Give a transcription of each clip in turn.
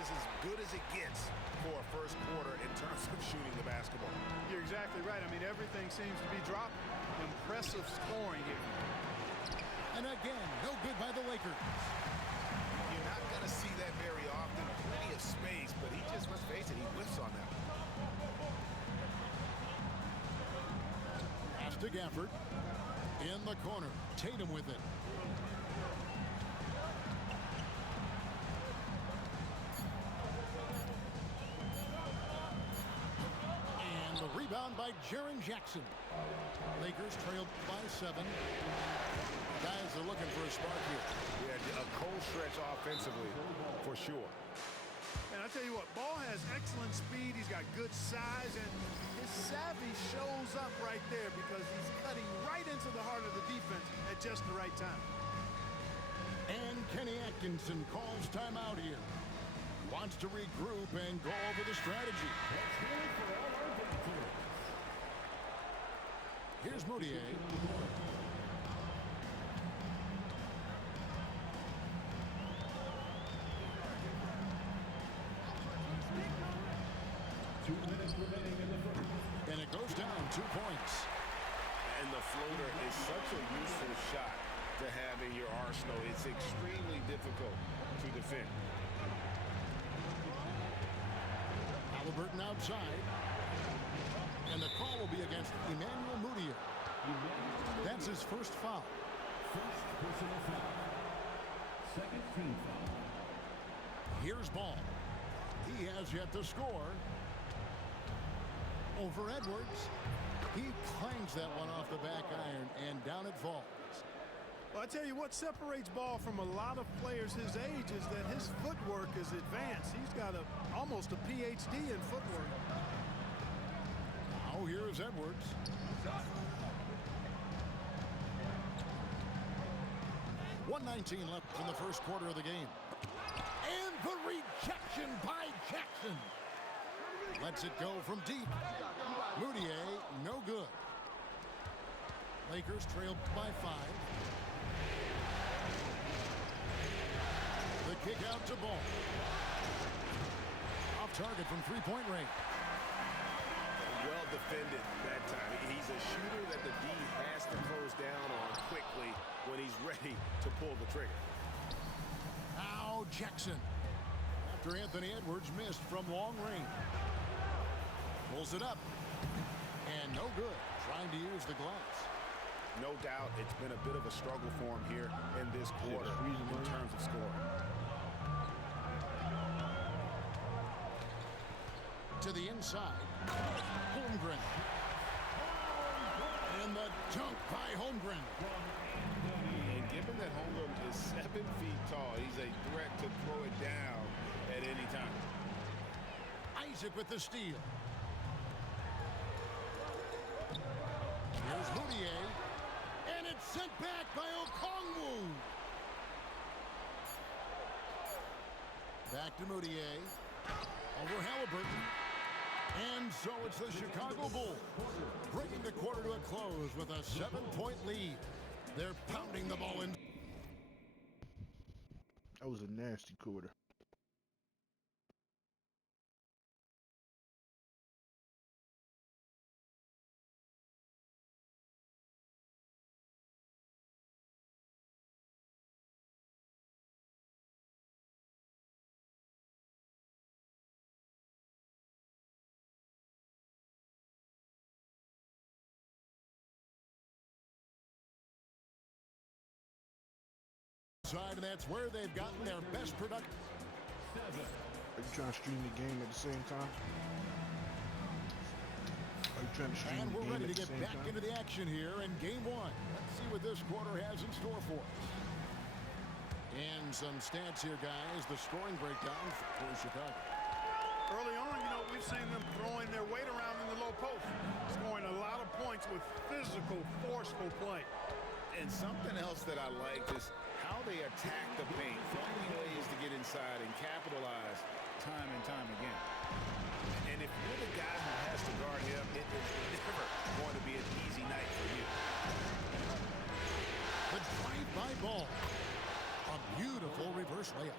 is as good as it gets for a first quarter in terms of shooting the basketball. You're exactly right. I mean, everything seems to be dropping. Impressive scoring here. And again, no good by the Lakers. You're not going to see that very often. Plenty of space, but he just, let's face it, he whiffs on that. Pass to Gafford. In the corner. Tatum with it. And the rebound by Jaren Jackson. Lakers trailed by 7. Guys are looking for a spark here. Yeah, a cold stretch offensively, for sure. And I tell you what, Ball has excellent speed. He's got good size, and his savvy shows up right there because he's cutting right into the heart of the defense at just the right time. And Kenny Atkinson calls timeout here. Wants to regroup and go over the strategy. Here's Moutier. 2 minutes remaining in the first. And it goes down 2 points. And the floater is such a useful shot to have in your arsenal. It's extremely difficult to defend. Halliburton outside. And the call will be against Emmanuel Mudiay. That's his first foul. First personal foul. Second team foul. Here's Ball. He has yet to score. Over Edwards. He clangs that one off the back iron, and down it falls. Well, I tell you what separates Ball from a lot of players his age is that his footwork is advanced. He's got almost a PhD in footwork. Now here's Edwards. .119 left in the first quarter of the game. And the rejection by Jackson. Lets it go from deep. Moutier, no good. Lakers trail by 5. The kick out to Ball. Off target from three-point range. Well defended that time. He's a shooter that the D has to close down on quickly when he's ready to pull the trigger. Now Jackson. After Anthony Edwards missed from long range. Pulls it up. And no good. Trying to use the glass. No doubt it's been a bit of a struggle for him here in this quarter in terms of scoring. To the inside. Holmgren. And the dunk by Holmgren. And given that Holmgren is 7 feet tall, he's a threat to throw it down at any time. Isaac with the steal. Here's Moutier. And it's sent back by Okongwu. Back to Moutier. Over Halliburton. And so it's the Chicago Bulls bringing the quarter to a close with a 7-point lead. They're pounding the ball in. That was a nasty quarter. And that's where they've gotten their best production. Are you trying to stream the game at the same time? Are you trying to stream And the we're game ready at to the get same back time? into the action here in game 1. Let's see what this quarter has in store for us. And some stats here, guys. The scoring breakdown for Chicago. Early on, we've seen them throwing their weight around in the low post, scoring a lot of points with physical, forceful play. And something else that I like is how they attack the paint, finding ways to get inside and capitalize time and time again. And if you're the guy who has to guard him, it is never going to be an easy night for you. The drive by Ball. A beautiful reverse layup.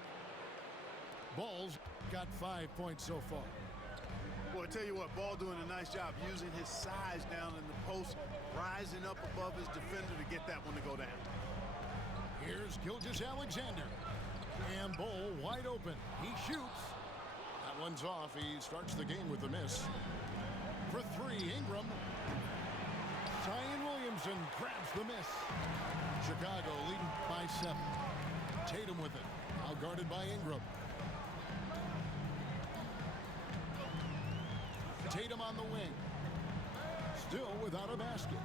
Ball's got 5 points so far. Well, I tell you what, Ball doing a nice job using his size down in the post, rising up above his defender to get that one to go down. Here's Gilgeous-Alexander. And Ball wide open. He shoots. That one's off. He starts the game with a miss. For three, Ingram. Zion Williamson grabs the miss. Chicago leading by 7. Tatum with it. Now guarded by Ingram. Tatum on the wing. Still without a basket.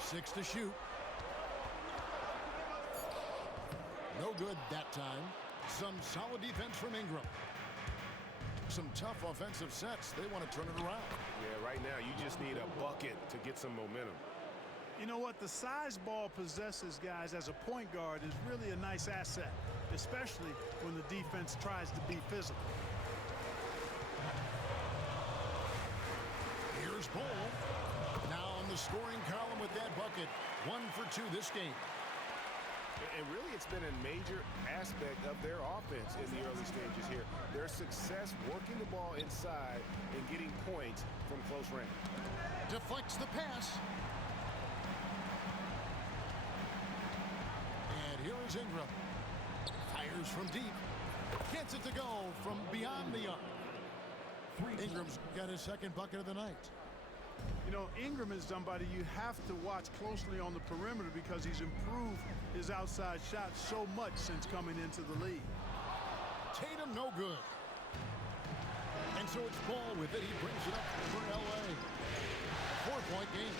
6 to shoot. No good that time. Some solid defense from Ingram. Some tough offensive sets. They want to turn it around. Yeah, right now you just need a bucket to get some momentum. You know what? The size Ball possesses, guys, as a point guard is really a nice asset, especially when the defense tries to be physical. Here's Ball. Now on the scoring column with that bucket. 1 for 2 this game. And really, it's been a major aspect of their offense in the early stages here. Their success working the ball inside and getting points from close range. Deflects the pass. And here is Ingram. Fires from deep. Gets it to go from beyond the arc. Ingram's got his second bucket of the night. You know, Ingram is somebody you have to watch closely on the perimeter because he's improved his outside shot so much since coming into the league. Tatum no good. And so it's Ball with it. He brings it up for LA. 4-point game.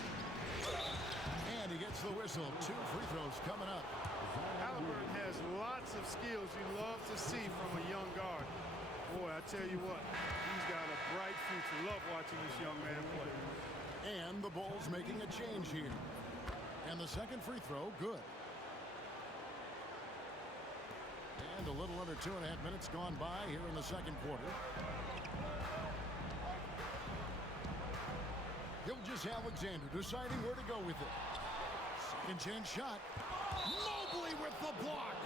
And he gets the whistle. 2 free throws coming up. Halliburton has lots of skills you love to see from a young guard. Boy, I tell you what, he's got a bright future. Love watching this young man play. And the Bulls making a change here. And the second free throw, good. And a little under 2.5 minutes gone by here in the second quarter. Gilgeous-Alexander deciding where to go with it. Second chance shot. Mobley with the block.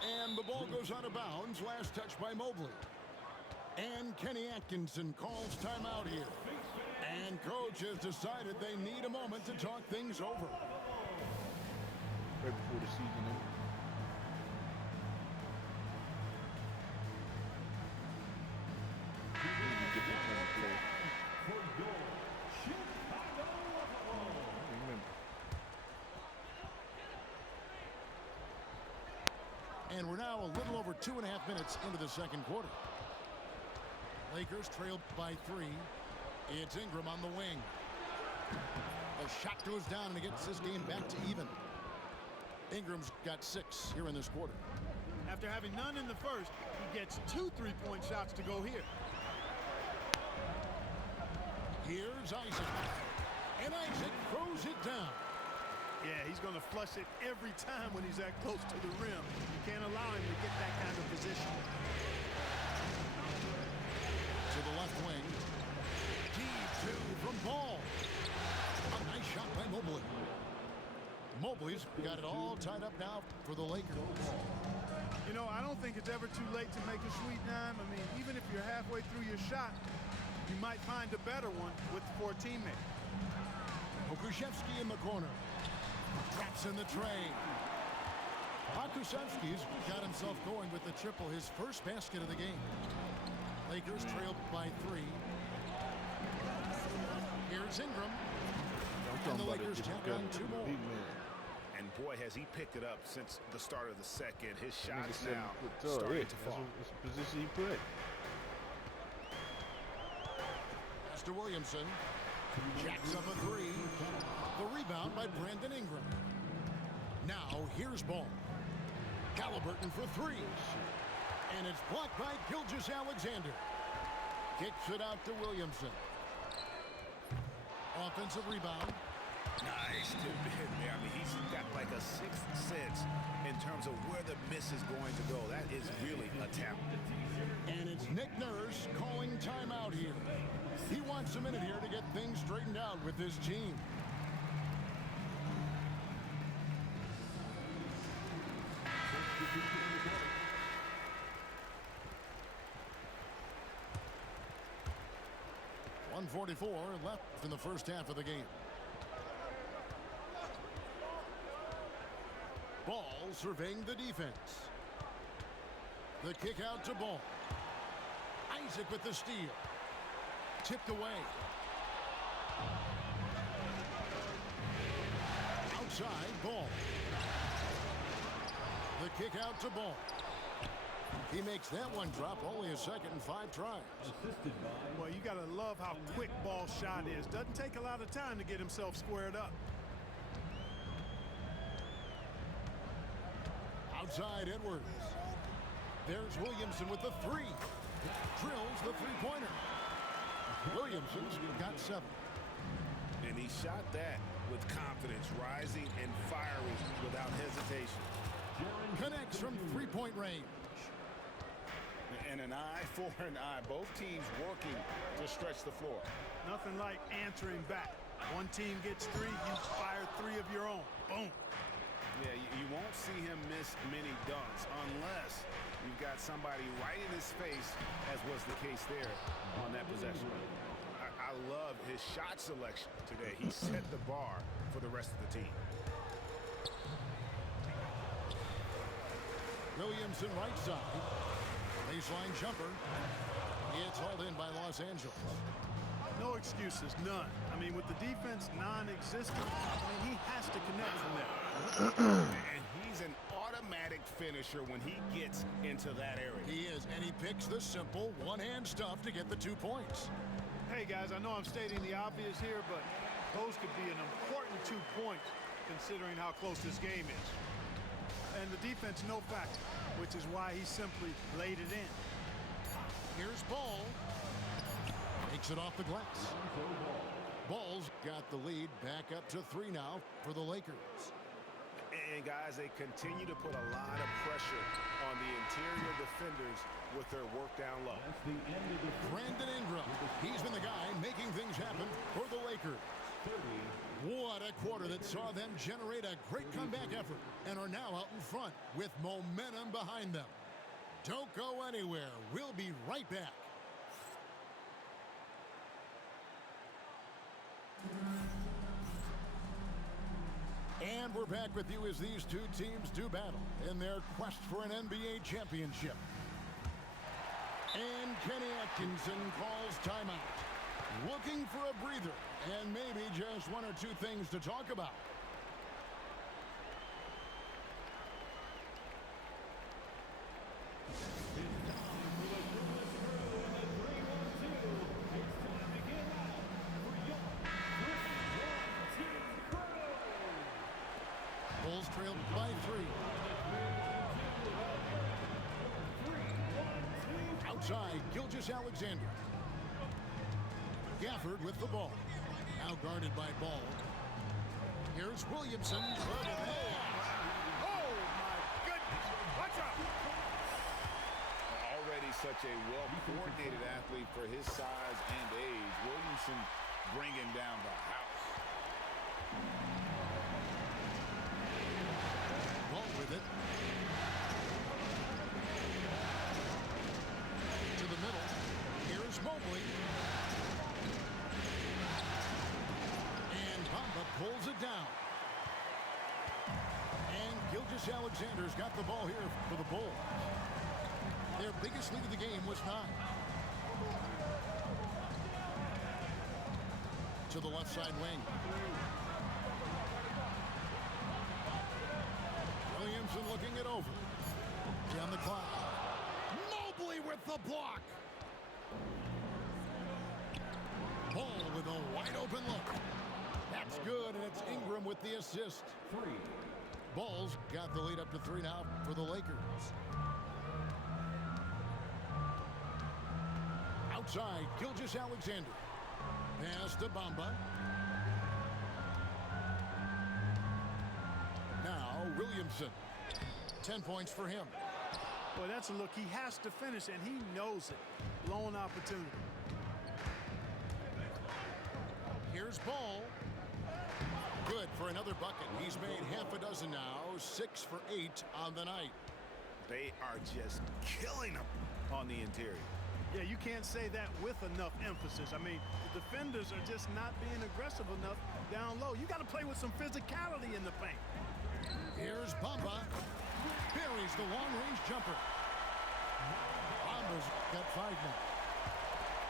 And the ball goes out of bounds. Last touch by Mobley. And Kenny Atkinson calls timeout here. And coach has decided they need a moment to talk things over. Right before the season ended. And we're now a little over 2.5 minutes into the second quarter. Lakers trailed by 3. It's Ingram on the wing. A shot goes down and it gets this game back to even. Ingram's got 6 here in this quarter. After having none in the first, he gets 2 3-point shots to go here. Here's Isaac. And Isaac throws it down. Yeah, he's going to flush it every time when he's that close to the rim. You can't allow him to get that kind of position. To the left wing. Deep 2 from Ball. A nice shot by Mobley. Mobley's got it all tied up now for the Lakers. You know, I don't think it's ever too late to make a sweet dime. I mean, even if you're halfway through your shot, you might find a better one with 4 teammates. Pokusevski in the corner. Traps in the tray. Pokusevski's got himself going with the triple, his first basket of the game. Lakers trailed by 3. Here's Ingram. And the Lakers tack on 2 more. And boy, has he picked it up since the start of the second. His shots Nigga now 7 foot tall. starting Yeah, to fall. that's the position he played. Pastor Williamson jacks up a 3. The rebound by Brandon Ingram. Now here's Ball. Halliburton for 3. And it's blocked by Gilgeous-Alexander. Kicks it out to Williamson. Offensive rebound. Nice to be in there. I mean, he's got like a 6th sense in terms of where the miss is going to go. That is really a talent. And it's Nick Nurse calling timeout here. He wants a minute here to get things straightened out with his team. 1:44 left in the first half of the game. Ball surveying the defense. The kick out to Ball. Isaac with the steal. Tipped away. Outside, Ball. The kick out to Ball. He makes that one drop, only a second and 5 tries. Assisted by Well, you got to love how quick Ball shot is. Doesn't take a lot of time to get himself squared up. Outside, Edwards. There's Williamson with the 3. Drills the three-pointer. Williamson's got 7. And he shot that with confidence, rising and firing without hesitation. Connects from three-point range. And an eye for an eye. Both teams working to stretch the floor. Nothing like answering back. One team gets 3, you fire 3 of your own. Boom. Yeah, you won't see him miss many dunks unless you've got somebody right in his face, as was the case there on that possession. I love his shot selection today. He set the bar for the rest of the team. Williamson right side. Baseline jumper. It's hauled in by Los Angeles. No excuses, none. I mean, with the defense non-existent, he has to connect from there. And he's an automatic finisher when he gets into that area. He is, and he picks the simple one-hand stuff to get the 2 points. Hey, guys, I know I'm stating the obvious here, but those could be an important 2 points considering how close this game is. And the defense, no factor, which is why he simply laid it in. Here's Ball. Takes it off the glass. Ball's got the lead back up to 3 now for the Lakers. And guys, they continue to put a lot of pressure on the interior defenders with their work down low. that's the end of the Brandon Ingram. He's been the guy making things happen for the Lakers. 30. What a quarter that saw them generate a great comeback effort and are now out in front with momentum behind them. Don't go anywhere. We'll be right back. And we're back with you as these 2 teams do battle in their quest for an NBA championship. And Kenny Atkinson calls timeout. Looking for a breather and maybe just 1 or 2 things to talk about. Bulls trailed by 3. Outside, Gilgeous-Alexander. Gafford with the ball. Now guarded by Ball. Here's Williamson. Oh, my goodness. Watch out. Already such a well-coordinated athlete for his size and age. Williamson bringing down the house. Ball with it. To the middle. Here's Mobley. And Bamba pulls it down. And Gilgeous-Alexander's got the ball here for the Bulls. Their biggest lead of the game was 9. To the left side wing. Williamson looking it over. Down the clock. Mobley with the block. Ball with a wide open look. That's good, and it's Ingram with the assist. 3. Ball's got the lead up to 3 now for the Lakers. Outside, Gilgeous-Alexander. Pass to Bamba. Now, Williamson. 10 points for him. Boy, that's a look he has to finish, and he knows it. Blown opportunity. Here's Ball. Good for another bucket. He's made half a dozen now. 6 for 8 on the night. They are just killing them on the interior. Yeah, you can't say that with enough emphasis. I mean, the defenders are just not being aggressive enough down low. You got to play with some physicality in the paint. Here's Bamba. Buries the long-range jumper. Bamba's got 5 now.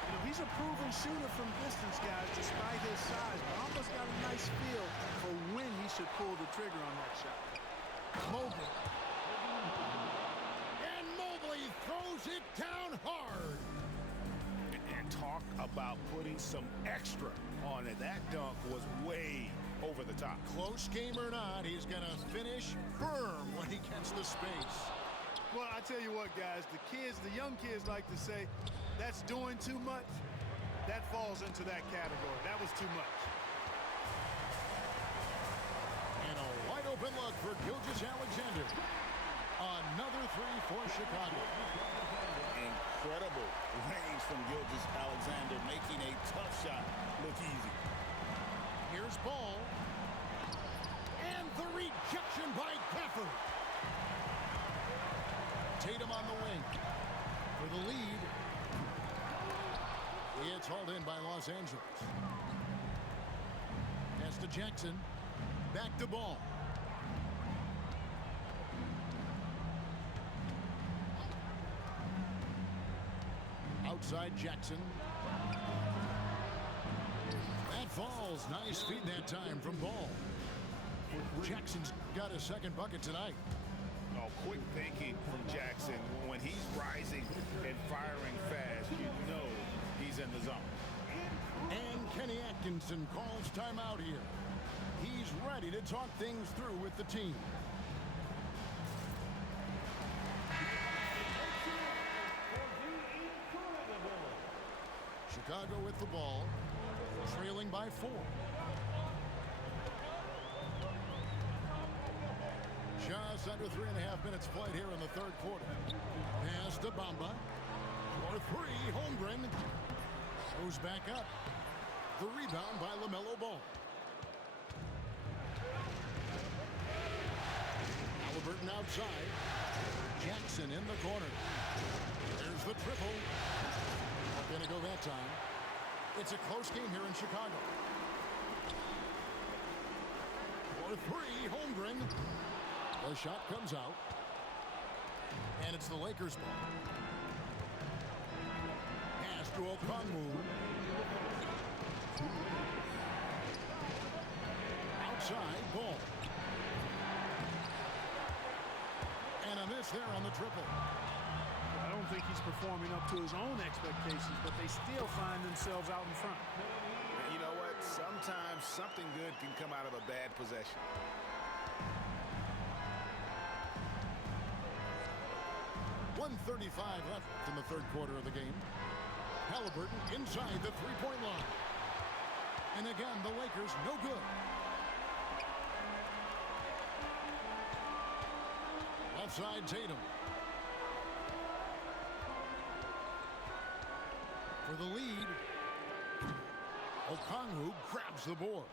You know, he's a proven shooter from distance, guys, despite his size. Bamba's got a nice feel for when he should pull the trigger on that shot. Mobley. And Mobley throws it down hard. And talk about putting some extra on it. That dunk was way over the top. Close game or not, he's going to finish firm when he gets the space. Well, I tell you what, guys, the young kids like to say, that's doing too much. That falls into that category. That was too much. And a wide open look for Gilgeous-Alexander. Another 3 for Chicago. Incredible range from Gilgeous-Alexander, making a tough shot look easy. Here's Ball. And the rejection by Gafford. Tatum on the wing. For the lead. It's hauled in by Los Angeles. Pass to Jackson. Back to Ball. Outside Jackson. That falls. Nice feed that time from Ball. Jackson's got a second bucket tonight. Oh, quick thinking from Jackson. When he's rising and firing fast, you know he's in the zone. And Kenny Atkinson calls timeout here. He's ready to talk things through with the team. Chicago with the ball, trailing by 4. Just under 3.5 minutes played here in the third quarter. Pass to Bamba. For 3, Holmgren goes back up. The rebound by LaMelo Ball. Halliburton outside. Jackson in the corner. There's the triple. Not going to go that time. It's a close game here in Chicago. For 3, Holmgren. The shot comes out. And it's the Lakers' ball. Pass to Okongwu. Outside, Ball. And a miss there on the triple. I don't think he's performing up to his own expectations, but they still find themselves out in front. And you know what? Sometimes something good can come out of a bad possession. .135 left in the third quarter of the game. Halliburton inside the three-point line. And again, the Lakers no good. Left side, Tatum. For the lead, Okongwu grabs the board.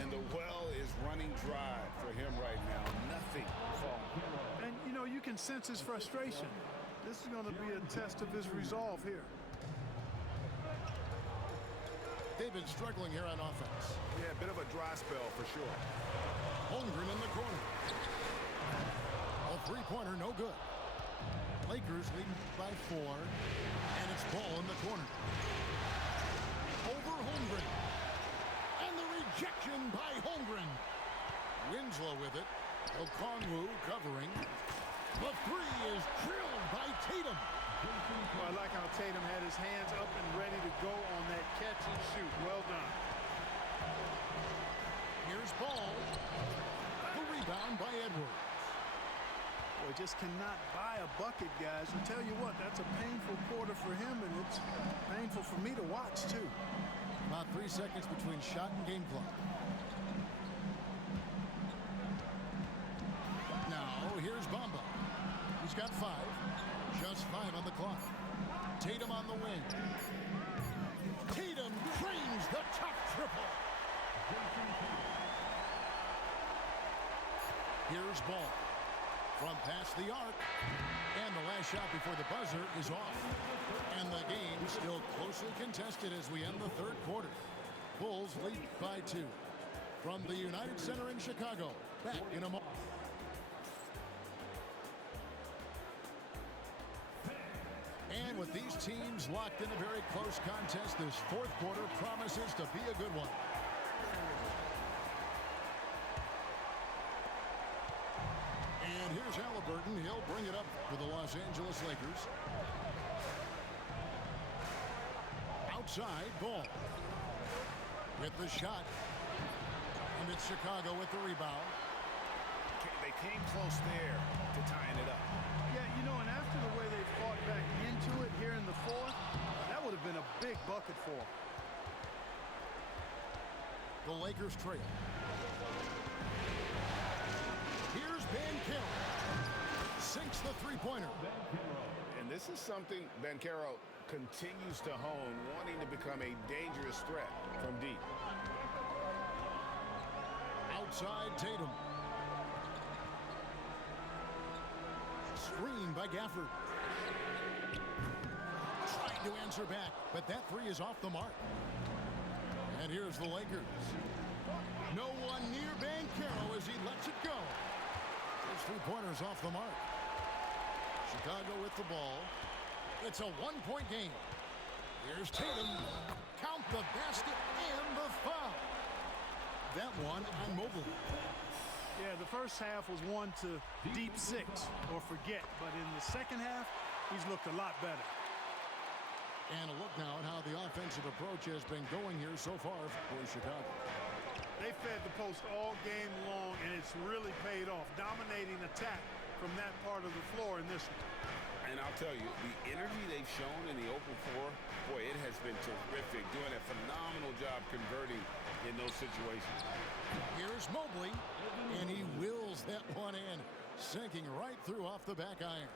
And the well is running dry for him right now. Nothing falling. And, you know, you can sense his frustration. This is going to be a test of his resolve here. They've been struggling here on offense. Yeah, a bit of a dry spell for sure. Holmgren in the corner. A three-pointer, no good. Lakers leading by 4. And it's Ball in the corner. Over Holmgren. And the rejection by Holmgren. Winslow with it. Okongwu covering. The 3 is drilled by Tatum. Well, I like how Tatum had his hands up and ready to go on that catch and shoot. Well done. Here's Ball. The rebound by Edwards. Boy, just cannot buy a bucket, guys. I tell you what, that's a painful quarter for him, and it's painful for me to watch, too. About 3 seconds between shot and game clock. Now, here's Bamba. He's got 5. Just 5 on the clock. Tatum on the wing. Tatum drains the top triple. Here's Ball. From past the arc. And the last shot before the buzzer is off. And the game still closely contested as we end the third quarter. Bulls lead by 2. From the United Center in Chicago, back in a moment. And with these teams locked in a very close contest, this fourth quarter promises to be a good one. And here's Halliburton. He'll bring it up for the Los Angeles Lakers. Outside, Ball. With the shot. And it's Chicago with the rebound. They came close there to tying it up. Yeah, you know, and after the way they fought back into it here in the fourth, that would have been a big bucket for them. The Lakers trail. Here's Banchero. Sinks the three-pointer. And this is something Banchero continues to hone, wanting to become a dangerous threat from deep. Outside Tatum. Screen by Gafford. Trying to answer back, but that three is off the mark. And here's the Lakers. No one near Banchero as he lets it go. His three-pointers off the mark. Chicago with the ball. It's a one-point game. Here's Tatum. Count the basket and the foul. That one on Mobley. Yeah, the first half was one to deep 6 or forget. But in the second half, he's looked a lot better. And a look now at how the offensive approach has been going here so far for Chicago. They fed the post all game long, and it's really paid off. Dominating attack from that part of the floor in this one. And I'll tell you, the energy they've shown in the open floor, boy, it has been terrific. Doing a phenomenal job converting in those situations. Here's Mobley, and he wills that one in, sinking right through off the back iron.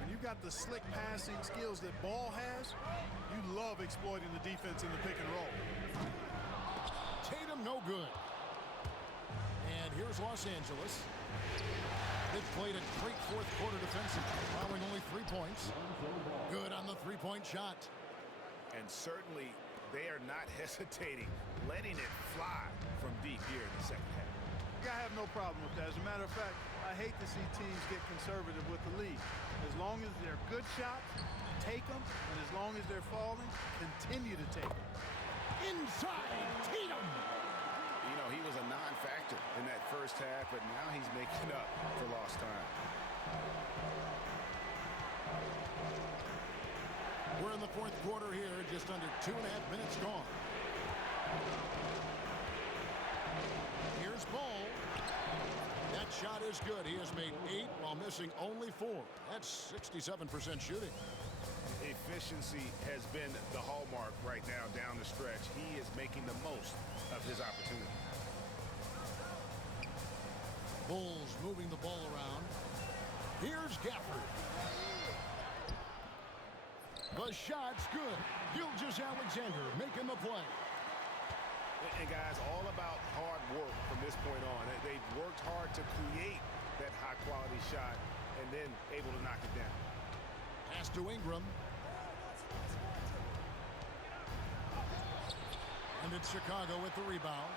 When you got the slick passing skills that Ball has, you love exploiting the defense in the pick and roll. Tatum no good. And here's Los Angeles. They've played a great fourth quarter defensively, allowing only 3 points. Good on the three-point shot. And certainly they are not hesitating, letting it fly from deep here in the second half. I have no problem with that. As a matter of fact, I hate to see teams get conservative with the lead. As long as they're good shots, take them. And as long as they're falling, continue to take them. Inside, Tatum. You know, he was a non-factor in that first half, but now he's making up for lost time. We're in the fourth quarter here, just under 2.5 minutes gone. Here's Ball. That shot is good. He has made 8 while missing only 4. That's 67% shooting. Efficiency has been the hallmark right now down the stretch. He is making the most of his opportunity. Bulls moving the ball around. Here's Gafford. The shot's good. Gilgeous-Alexander making the play. And guys, all about hard work from this point on. They've worked hard to create that high-quality shot and then able to knock it down. Pass to Ingram. And it's Chicago with the rebound.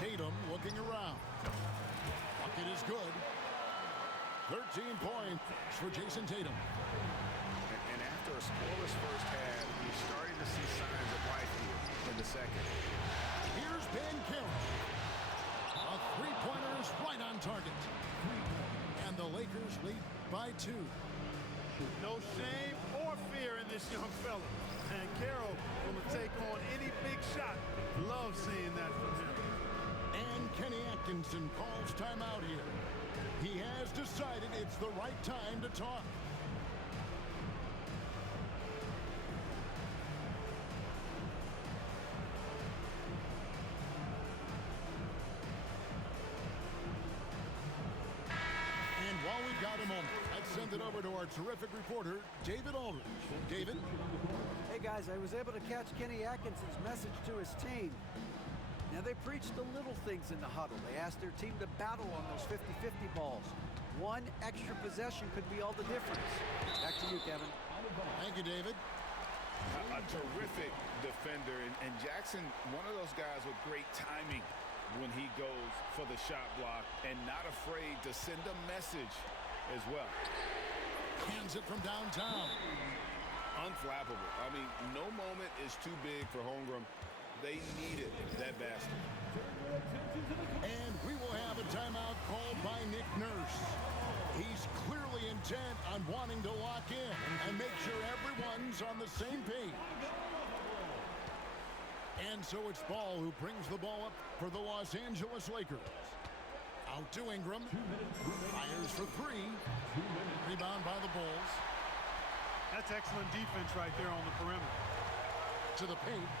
Tatum looking around. Bucket is good. 13 points for Jason Tatum. And after a scoreless first half, you're starting to see signs of life here in the second. Here's Banchero. A three-pointer is right on target. And the Lakers lead by 2. No shame or fear in this young fella. And Carroll going to take on any big shot. Love seeing that from him. And Kenny Atkinson calls timeout here. He has decided it's the right time to talk. And while we've got a moment, let's send it over to our terrific reporter, David Aldridge. David? Hey guys, I was able to catch Kenny Atkinson's message to his team. Now, they preach the little things in the huddle. They ask their team to battle on those 50-50 balls. One extra possession could be all the difference. Back to you, Kevin. Thank you, David. A terrific defender, and Jackson, one of those guys with great timing when he goes for the shot block and not afraid to send a message as well. Hands it from downtown. Unflappable. I mean, no moment is too big for Holmgren. They needed that basket. And we will have a timeout called by Nick Nurse. He's clearly intent on wanting to lock in and make sure everyone's on the same page. And so it's Ball who brings the ball up for the Los Angeles Lakers. Out to Ingram. Fires for three. Rebound by the Bulls. That's excellent defense right there on the perimeter. To the paint.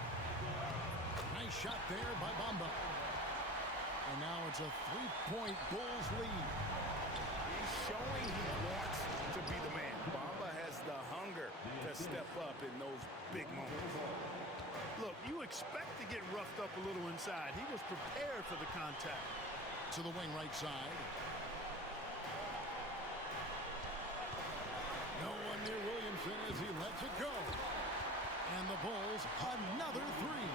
Nice shot there by Bamba. And now it's a three-point Bulls lead. He's showing he wants to be the man. Bamba has the hunger to step up in those big moments. Look, you expect to get roughed up a little inside. He was prepared for the contact. To the wing right side. No one near Williamson as he lets it go. And the Bulls, another three.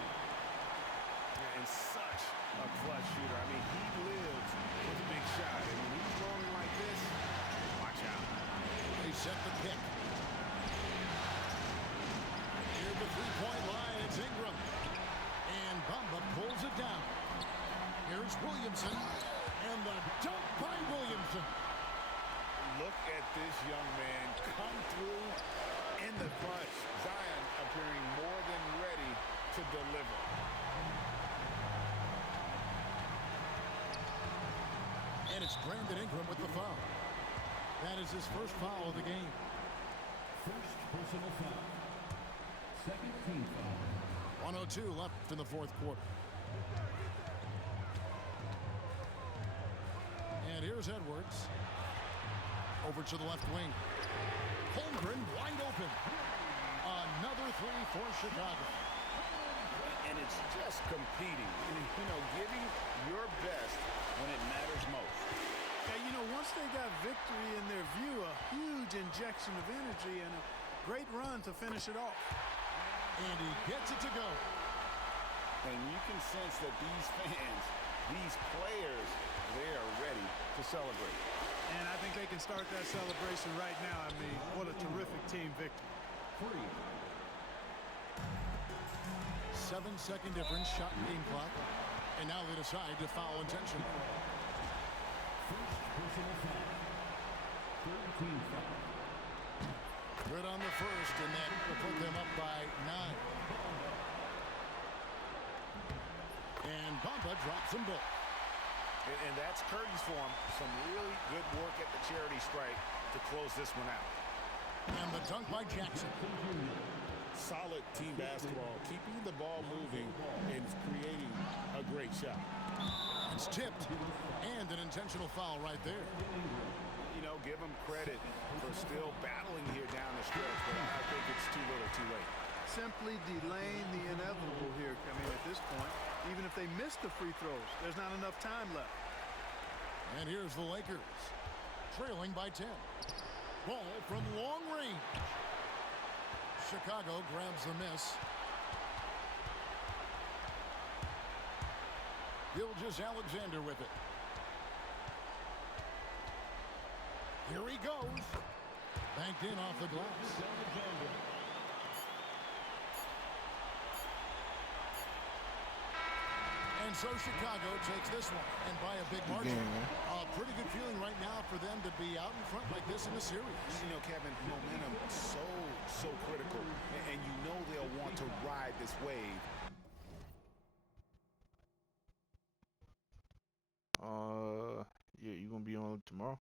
Yeah, and such a clutch shooter. I mean, he lives with a big shot. And when he's throwing like this, watch out. They set the pick. Near the three-point line, it's Ingram. And Bamba pulls it down. Here's Williamson. And the dunk by Williamson. Look at this young man come through in the clutch. Zion appearing more than ready to deliver. And it's Brandon Ingram with the foul. That is his first foul of the game. First personal foul. Second team foul. 1:02 left in the fourth quarter. And here's Edwards. Over to the left wing. Holmgren wide open. Another three for Chicago. And it's just competing. You know, giving your best when it matters most. Yeah, you know, once they got victory in their view, a huge injection of energy and a great run to finish it off. And he gets it to go. And you can sense that these fans, these players, they are ready to celebrate. And I think they can start that celebration right now. I mean, what a terrific team victory. 7-second difference, shot and game clock. And now they decide to foul intentionally. First personal foul. Third team foul. Good on the first, and that will put them up by 9. And Bamba drops them both. And that's curtains for him. Some really good work at the charity strike to close this one out. And the dunk by Jackson. Solid team basketball, keeping the ball moving and creating a great shot. It's tipped. And an intentional foul right there. You know, give him credit for still battling here down the stretch, but I think it's too little too late. Simply delaying the inevitable here. I mean, at this point, even if they miss the free throws, there's not enough time left. And here's the Lakers, trailing by 10. Ball from long range. Chicago grabs the miss. Gilgeous-Alexander with it. Here he goes. Banked in off the glass. And so Chicago takes this one, and by a big margin. A pretty good feeling right now for them to be out in front like this in the series. You know, Kevin, momentum so critical, and you know they'll want to ride this wave. Yeah, you gonna be on tomorrow?